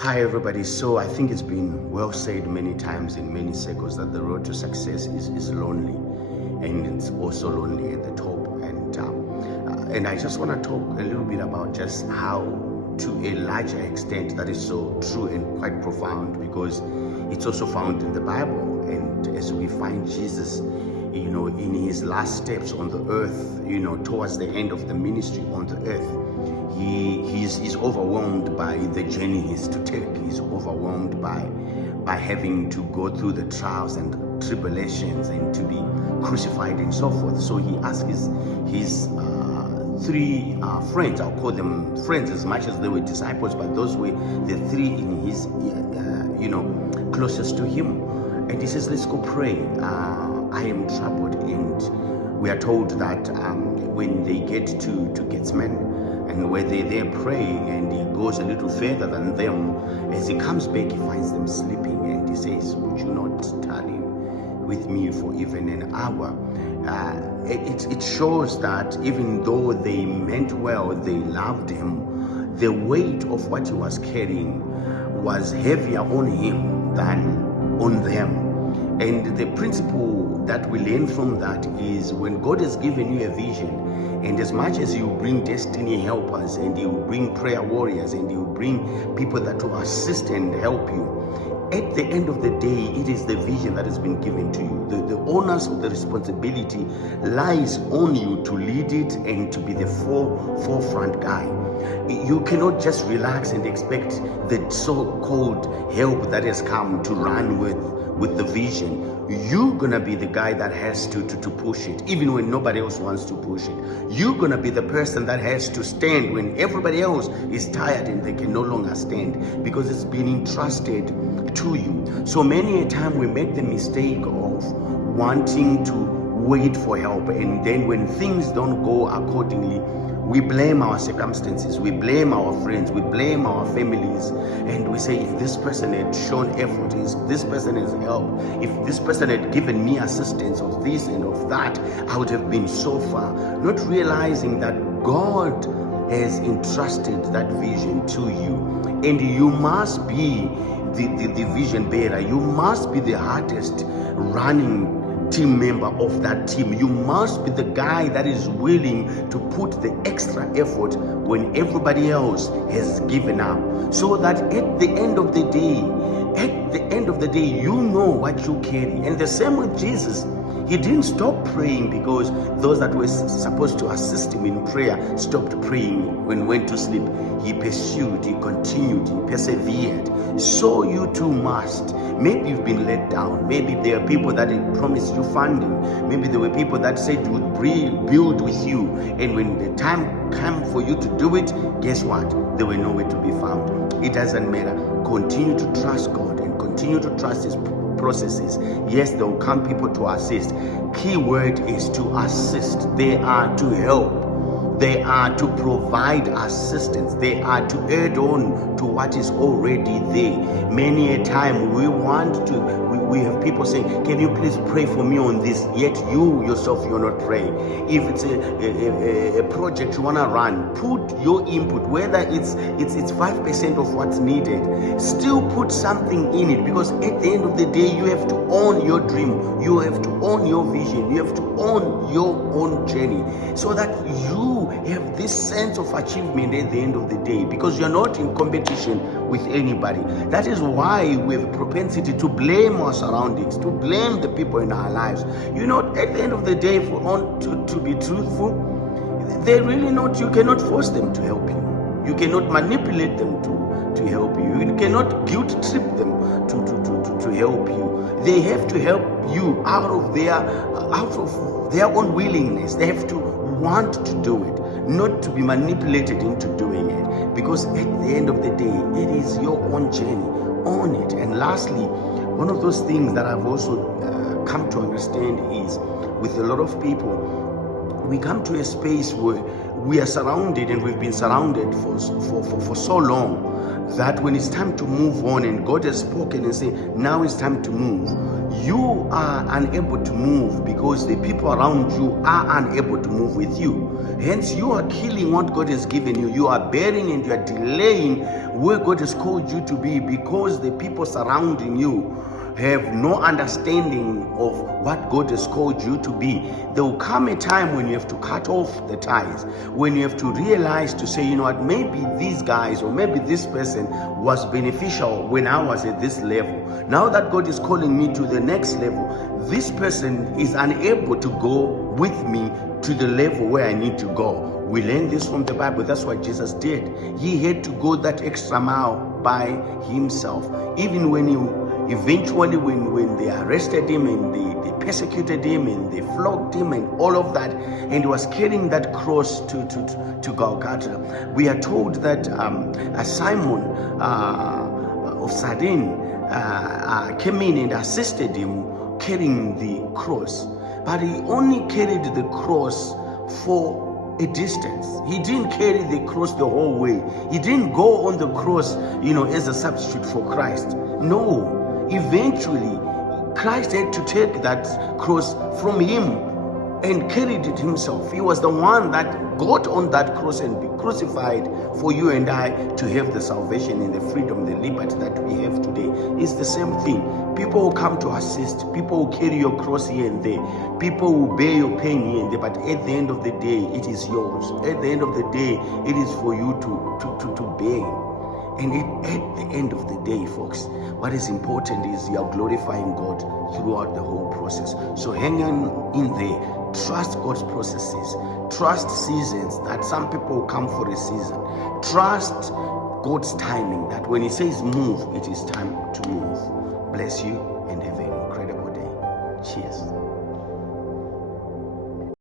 Hi everybody. So I think it's been well said many times in many circles that the road to success is lonely, and it's also lonely at the top. And I just want to talk a little bit about just how, to a larger extent, that is so true and quite profound, because it's also found in the Bible. And as we find Jesus, in his last steps on the earth, towards the end of the ministry on the earth, he's overwhelmed by the journey he's to take. He's overwhelmed by having to go through the trials and tribulations and to be crucified and so forth. So he asks his three friends, I'll call them friends as much as they were disciples, but those were the three in his closest to him, and he says, let's go pray. I am troubled. And we are told that when they get to Gethsemane, and where they're there praying, and he goes a little further than them, as he comes back, he finds them sleeping, and he says, would you not tarry with me for even an hour? It shows that even though they meant well, they loved him, the weight of what he was carrying was heavier on him than on them. And the principle that we learn from that is, when God has given you a vision, and as much as you bring destiny helpers, and you bring prayer warriors, and you bring people that will assist and help you, at the end of the day, it is the vision that has been given to you. The onus of the responsibility lies on you to lead it and to be the forefront guy. You cannot just relax and expect the so-called help that has come to run with the vision. You're gonna be the guy that has to push it, even when nobody else wants to push it. You're gonna be the person that has to stand when everybody else is tired and they can no longer stand, because it's been entrusted to you. So many a time we make the mistake of wanting to wait for help, and then when things don't go accordingly, we blame our circumstances, we blame our friends, we blame our families, and we say, if this person had shown effort, if this person has helped, if this person had given me assistance of this and of that, I would have been so far. Not realizing that God has entrusted that vision to you, and you must be the vision bearer. You must be the hardest running team member of that team. You must be the guy that is willing to put the extra effort when everybody else has given up, so that at the end of the day, you know what you carry. And the same with Jesus. He didn't stop praying because those that were supposed to assist him in prayer stopped praying when went to sleep. He pursued, he continued, he persevered. So you too must. Maybe you've been let down. Maybe there are people that had promised you funding. Maybe there were people that said would build with you. And when the time came for you to do it, guess what? They were nowhere to be found. It doesn't matter. Continue to trust God and continue to trust his processes. Yes, there will come people to assist. Key word is to assist. They are to help. They are to provide assistance. They are to add on to what is already there. Many a time we have people saying, can you please pray for me on this? Yet you yourself, you're not praying. If it's a project you want to run, put your input, whether it's 5% of what's needed. Still put something in it, because at the end of the day, you have to own your dream. You have to own your vision. You have to own your own journey, so that you have this sense of achievement at the end of the day, because you're not in competition with anybody. That is why we have a propensity to blame our surroundings, to blame the people in our lives. At the end of the day, if we want to be truthful, they're really not. You cannot force them to help you. You cannot manipulate them to help you. You cannot guilt trip them to help you. They have to help you out of their own willingness. They have to want to do it, not to be manipulated into doing it, because at the end of the day, it is your own journey. Own it. And lastly, one of those things that I've also come to understand is, with a lot of people, we come to a space where we are surrounded, and we've been surrounded for so long, that when it's time to move on and God has spoken and say, now it's time to move, you are unable to move because the people around you are unable to move with you. Hence, you are killing what God has given you. You are bearing and you are delaying where God has called you to be, because the people surrounding you have no understanding of what God has called you to be. There will come a time when you have to cut off the ties, when you have to realize to say, you know what, maybe these guys or maybe this person was beneficial when I was at this level. Now that God is calling me to the next level, this person is unable to go with me to the level where I need to go. We learn this from the Bible. That's what Jesus did. He had to go that extra mile by himself. Even when eventually when they arrested him and they persecuted him and they flogged him and all of that, and he was carrying that cross to Golgotha, we are told that Simon of Cyrene came in and assisted him carrying the cross. But he only carried the cross for a distance. He didn't carry the cross the whole way. He didn't go on the cross, as a substitute for Christ. No. Eventually, Christ had to take that cross from him and carried it himself. He was the one that got on that cross and be crucified for you and I to have the salvation and the freedom, the liberty that we have today. It's the same thing. People will come to assist. People will carry your cross here and there. People will bear your pain here and there. But at the end of the day, it is yours. At the end of the day, it is for you to bear. And at the end of the day, folks, what is important is you are glorifying God throughout the whole process. So hang on in there. Trust God's processes. Trust seasons, that some people will come for a season. Trust God's timing, that when he says move, it is time to move. Bless you and have an incredible day. Cheers.